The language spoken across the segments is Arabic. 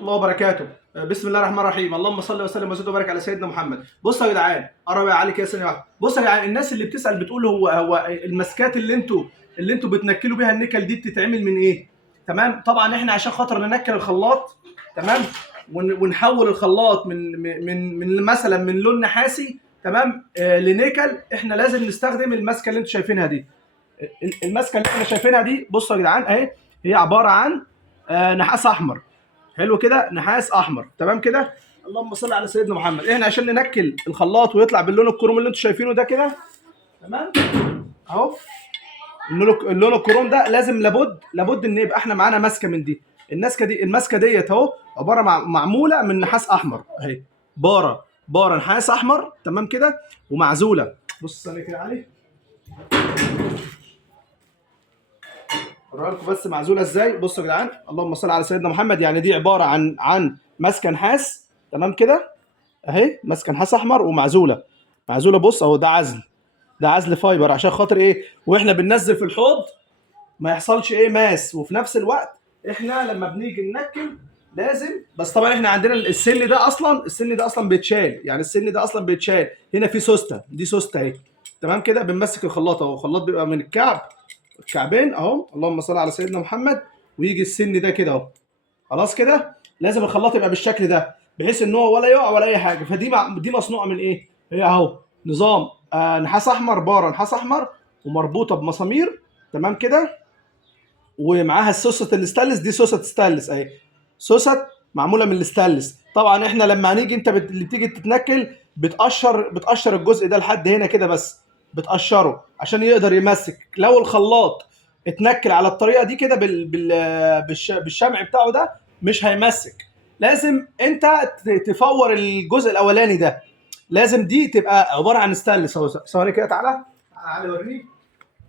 الله وبركاته. بسم الله الرحمن الرحيم. اللهم صل وسلم وزد وبارك على سيدنا محمد. بصوا يا جدعان، قرب علي كده ثانيه واحده. بصوا يا جدعان، الناس اللي بتسال بتقول هو الماسكات اللي انتوا بتنكلوا بيها النيكل دي بتتعمل من ايه؟ تمام. طبعا احنا عشان خاطر ننكل الخلاط، تمام، ونحول الخلاط من مثلا من لون نحاسي، تمام، لنيكل، احنا لازم نستخدم الماسكه اللي انتوا شايفينها دي. الماسكه اللي احنا شايفينها دي، بصوا يا جدعان اهي، هي عباره عن نحاس احمر. حلو كده، نحاس احمر، تمام كده. اللهم صل على سيدنا محمد. احنا عشان ننكل الخلاط ويطلع باللون الكروم اللي انتوا شايفينه ده كده، تمام اهو. اللون الكروم ده لازم لابد ان يبقى احنا معانا ماسكه من دي. الماسكه ديت اهو عباره معموله من نحاس احمر اهي. باره نحاس احمر، تمام كده، ومعزوله. بص ثانيه كده علي، اوريها لكم بس معزوله ازاي. بصوا يا جدعان، اللهم صل على سيدنا محمد. يعني دي عباره عن ماسكه نحاس، تمام كده اهي، ماسكه نحاس احمر ومعزوله. بص اهو، ده عزل فايبر عشان خاطر ايه، واحنا بننزل في الحوض ما يحصلش ايه ماس. وفي نفس الوقت احنا لما بنيجي ننكل لازم، بس طبعا احنا عندنا السن ده اصلا بيتشال. يعني السن ده اصلا بيتشال. هنا في سوسته، دي سوسته اهي، تمام كده. بنمسك الخلاط اهو، الخلاط بيبقى من الكعبين اهو، اللهم صل على سيدنا محمد. ويجي السن ده كده اهو، خلاص كده. لازم الخلاط يبقى بالشكل ده، بحيث ان هو ولا يقع ولا اي حاجه. دي مصنوعه من ايه؟ هي اهو نظام نحاس احمر، باره نحاس احمر، ومربوطه بمسامير، تمام كده. ومعاها السوسه الاستانلس، دي سوسه ستانلس اهي، سوسه معموله من الاستانلس. طبعا احنا لما هنيجي انت اللي بتيجي تتنكل بتقشر الجزء ده لحد هنا كده بس، بتقشره عشان يقدر يمسك. لو الخلاط اتنكل على الطريقه دي كده بالشمع بتاعه ده، مش هيمسك. لازم انت تفور الجزء الاولاني ده. لازم دي تبقى عباره عن ستانلس اهو. ثواني كده، تعالى اوريك.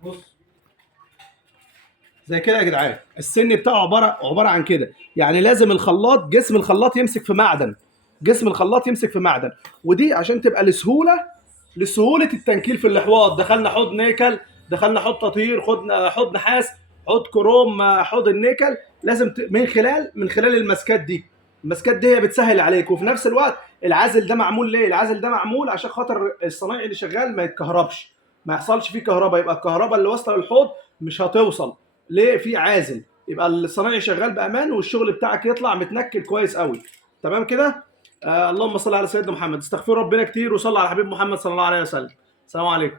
بص زي كده يا جدعان، السن بتاعه عباره عن كده. يعني لازم جسم الخلاط يمسك في معدن، ودي عشان تبقى لسهوله التنكيل في الاحواض. دخلنا حوض نيكل، دخلنا حوض تطهير، حوض نحاس، حوض كروم، حوض النيكل، لازم من خلال الماسكات دي هي بتسهل عليك. وفي نفس الوقت العازل ده معمول ليه؟ العازل ده معمول عشان خاطر الصنايعي اللي شغال ما يتكهربش، ما يحصلش فيه كهرباء. يبقى الكهرباء اللي واصله للحوض مش هتوصل ليه؟ في عازل، يبقى الصنايعي شغال بامان، والشغل بتاعك يطلع متنكل كويس قوي، تمام كده. اللهم صل على سيدنا محمد. استغفر ربنا كتير وصلى على حبيب محمد صلى الله عليه وسلم. السلام عليكم.